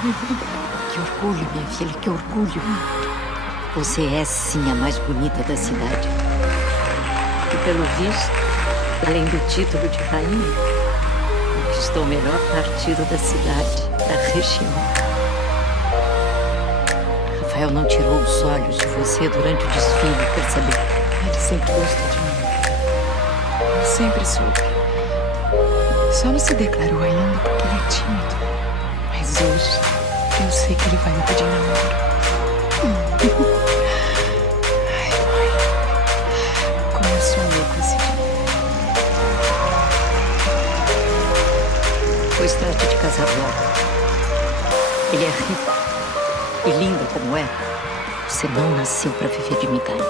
Que orgulho, minha filha, que orgulho. Você é, sim, a mais bonita da cidade. E, pelo visto, além do título de rainha, conquistou o melhor partido da cidade, da região. Rafael não tirou os olhos de você durante o desfile, percebeu? Ele sempre gostou de mim. Eu sempre soube. Só não se declarou ainda porque ele é tímido. Mas hoje, eu sei que ele vai me pedir namoro. Ai, mãe. Como eu sonhei com esse dia. Pois trate de casar logo. Ele é rico e lindo como é. Você não nasceu para viver de migalha.